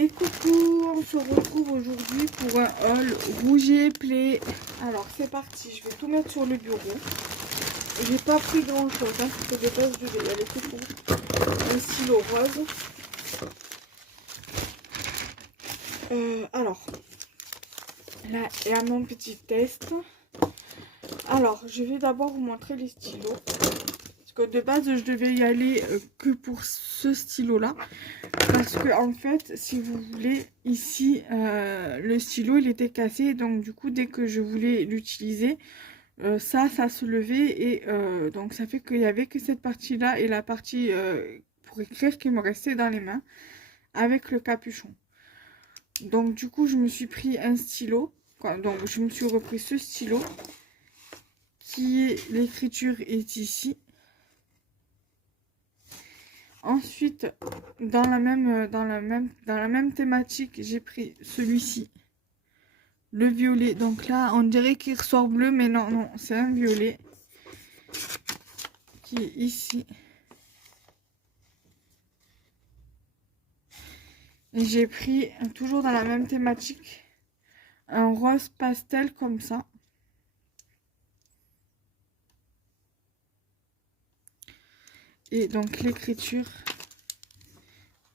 Et coucou, on se retrouve aujourd'hui pour un haul Rouget Play. Alors c'est parti, je vais tout mettre sur le bureau. J'ai pas pris grand chose, hein, parce que de base je vais y aller que pour un stylo rose. Alors, là il y a mon petit test. Alors, je vais d'abord vous montrer les stylos. Parce que de base je devais y aller que pour ce stylo là. Parce que en fait, si vous voulez, ici, le stylo, il était cassé. Donc du coup, dès que je voulais l'utiliser, ça se levait. Et donc ça fait qu'il n'y avait que cette partie-là et la partie pour écrire qui me restait dans les mains avec le capuchon. Donc du coup, je me suis pris un stylo. Donc je me suis repris ce stylo qui est, l'écriture est ici. Ensuite, dans la même thématique, j'ai pris celui-ci, le violet. Donc là, on dirait qu'il ressort bleu, mais non, non, c'est un violet qui est ici. Et j'ai pris, toujours dans la même thématique, un rose pastel comme ça. Et donc l'écriture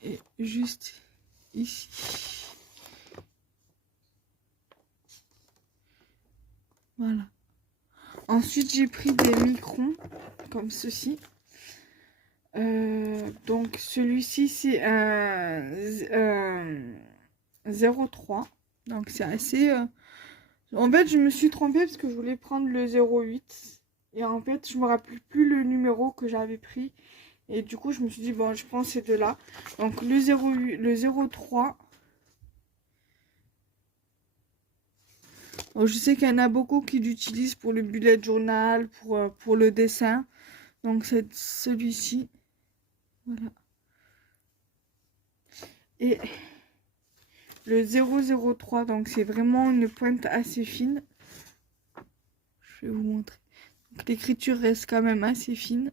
est juste ici. Voilà. Ensuite, j'ai pris des microns comme ceci. Donc celui-ci c'est un 0,3. Donc c'est assez... En fait, je me suis trompée parce que je voulais prendre le 0,8. Et en fait, je me rappelle plus le numéro que j'avais pris. Et du coup, je me suis dit, bon, je prends ces deux-là. Donc le 0,8, le 0,3. Bon, je sais qu'il y en a beaucoup qui l'utilisent pour le bullet journal, pour le dessin. Donc c'est celui-ci. Voilà. Et le 0,03, donc c'est vraiment une pointe assez fine. Je vais vous montrer. L'écriture reste quand même assez fine.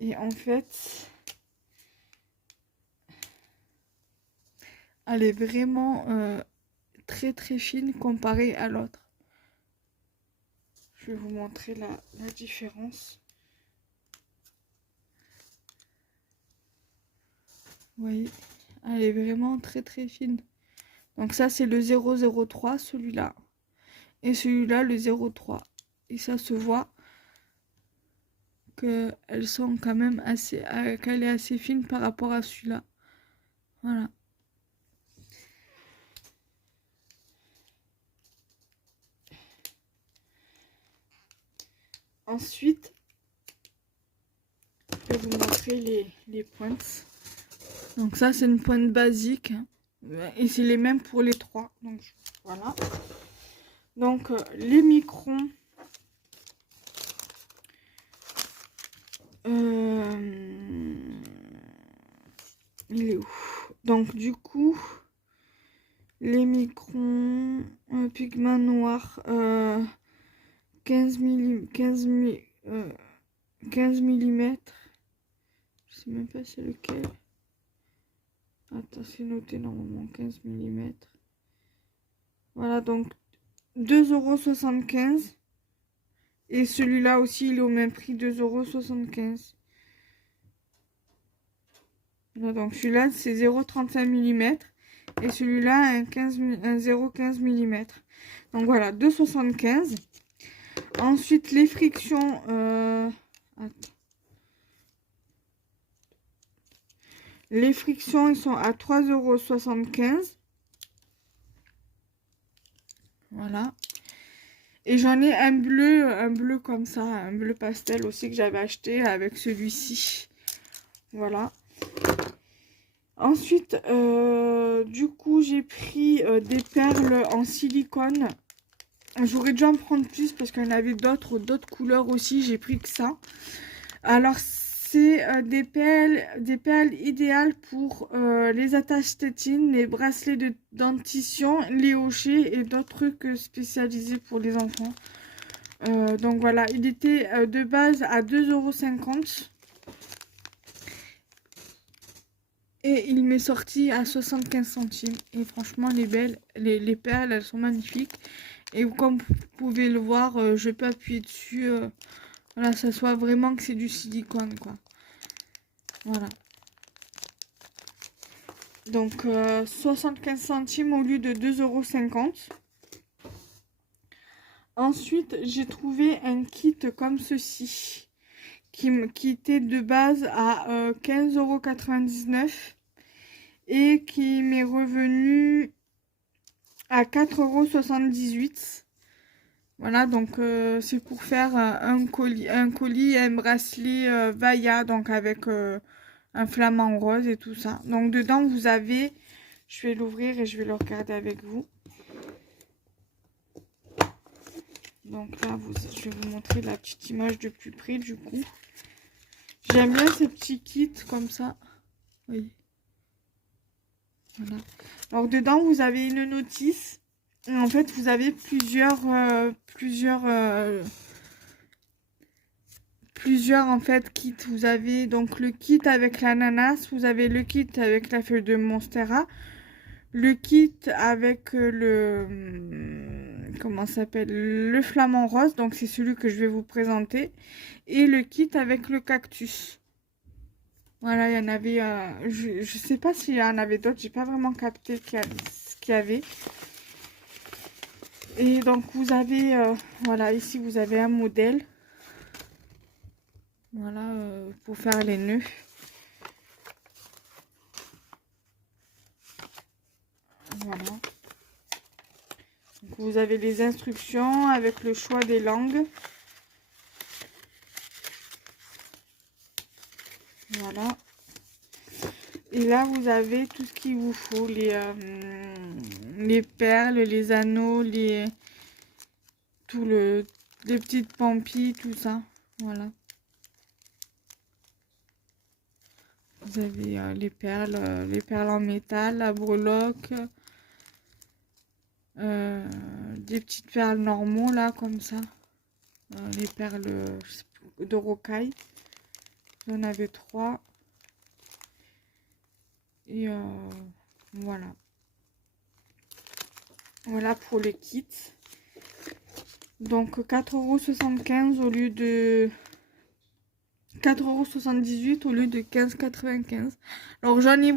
Et en fait, elle est vraiment très très fine comparée à l'autre. Je vais vous montrer la différence. Vous voyez, elle est vraiment très très fine. Donc ça c'est le 0,03, celui-là. Et celui-là le 0,3. Et ça se voit qu'elles sont quand même assez... qu'elle est assez fine par rapport à celui-là. Voilà. Ensuite, je vais vous montrer les pointes. Donc ça c'est une pointe basique. Et c'est les mêmes pour les trois. Donc voilà. Donc les microns. Il est où? Donc du coup, les microns pigment noir 15 mm. Je sais même pas c'est lequel. Attends, c'est noté normalement 15 mm. Voilà, donc 2,75 €. Et celui-là aussi, il est au même prix, 2,75 €. Voilà, donc celui-là, c'est 0,35 mm. Et celui-là, un 0,15 mm. Donc voilà, 2,75 €. Ensuite, les frictions... attends. Les frictions, ils sont à 3,75 €. Voilà. Et j'en ai un bleu comme ça, un bleu pastel aussi que j'avais acheté avec celui-ci. Voilà. Ensuite, du coup, j'ai pris des perles en silicone. J'aurais dû en prendre plus parce qu'il y en avait d'autres couleurs aussi. J'ai pris que ça. Alors, c'est des perles idéales pour les attaches tétines, les bracelets de dentition, les hochets et d'autres trucs spécialisés pour les enfants. Donc voilà, il était de base à 2,50 €. Et il m'est sorti à 75 centimes. Et franchement, les perles, elles sont magnifiques. Et comme vous pouvez le voir, je peux appuyer dessus. Voilà, ça soit vraiment que c'est du silicone, quoi. Voilà. Donc, 75 centimes au lieu de 2,50 €. Ensuite, j'ai trouvé un kit comme ceci, qui était de base à 15,99 € et qui m'est revenu à 4,78 €. Voilà, donc c'est pour faire un colis et un bracelet Vailla, donc avec un flamant rose et tout ça. Donc dedans, vous avez, je vais l'ouvrir et je vais le regarder avec vous. Donc là, je vais vous montrer la petite image de plus près du coup. J'aime bien ces petits kits comme ça. Oui. Voilà. Alors dedans, vous avez une notice. Et en fait, vous avez plusieurs en fait kits. Vous avez donc le kit avec l'ananas, vous avez le kit avec la feuille de Monstera, le kit avec comment ça s'appelle, le flamant rose, donc c'est celui que je vais vous présenter, et le kit avec le cactus. Voilà, il y en avait, je sais pas s'il y en avait d'autres, j'ai pas vraiment capté ce qu'il y avait. Et donc vous avez, voilà, ici vous avez un modèle. Voilà, pour faire les nœuds. Voilà. Donc, vous avez les instructions avec le choix des langues. Voilà. Et là, vous avez tout ce qu'il vous faut. Les perles, les anneaux, les petites pampilles, tout ça. Voilà. Vous avez les perles en métal, la breloque, des petites perles normaux là, comme ça. Les perles de rocaille. J'en avais 3. Et voilà. Voilà pour le kit. Donc 4,75 € au lieu de 4,78 € au lieu de 15,95 €. Alors j'en ai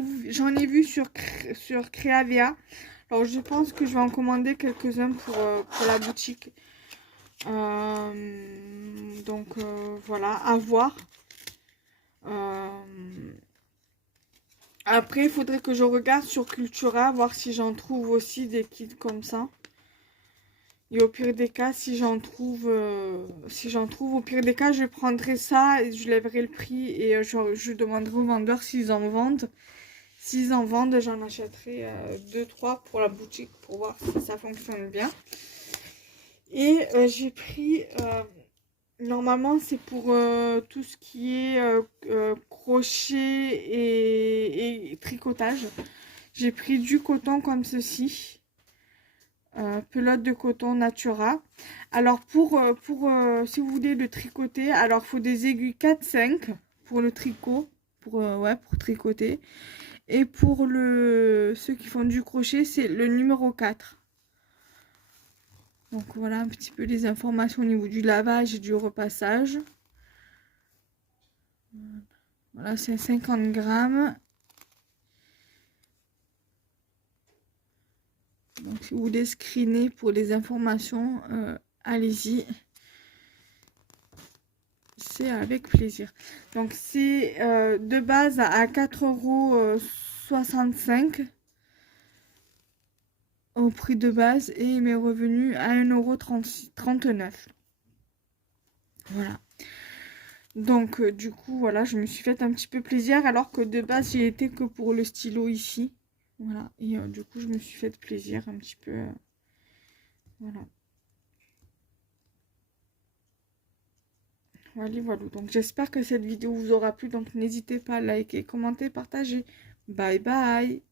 vu sur Creavia. Alors je pense que je vais en commander quelques-uns pour la boutique. Donc voilà, à voir. Après, il faudrait que je regarde sur Cultura, voir si j'en trouve aussi des kits comme ça. Et au pire des cas, si j'en trouve, au pire des cas, je prendrai ça et je lèverai le prix et je demanderai aux vendeurs s'ils en vendent. S'ils en vendent, j'en achèterai 2-3 pour la boutique pour voir si ça fonctionne bien. Et j'ai pris, normalement c'est pour tout ce qui est crochet et tricotage. J'ai pris du coton comme ceci. Pelote de coton Natura. Alors pour si vous voulez le tricoter, alors il faut des aiguilles 4-5 pour le tricot, pour tricoter. Et pour ceux qui font du crochet, c'est le numéro 4. Donc voilà un petit peu les informations au niveau du lavage et du repassage. Voilà, c'est 50 grammes. Donc si vous voulez screener pour les informations, allez-y. C'est avec plaisir. Donc c'est de base à 4,65 € au prix de base et il m'est revenu à 1,39 €. Voilà. Donc du coup voilà, je me suis fait un petit peu plaisir alors que de base j'ai été que pour le stylo ici. Voilà. Et du coup je me suis fait plaisir un petit peu. Voilà. Voilà, voilà. Donc j'espère que cette vidéo vous aura plu. Donc n'hésitez pas à liker, commenter, partager. Bye bye.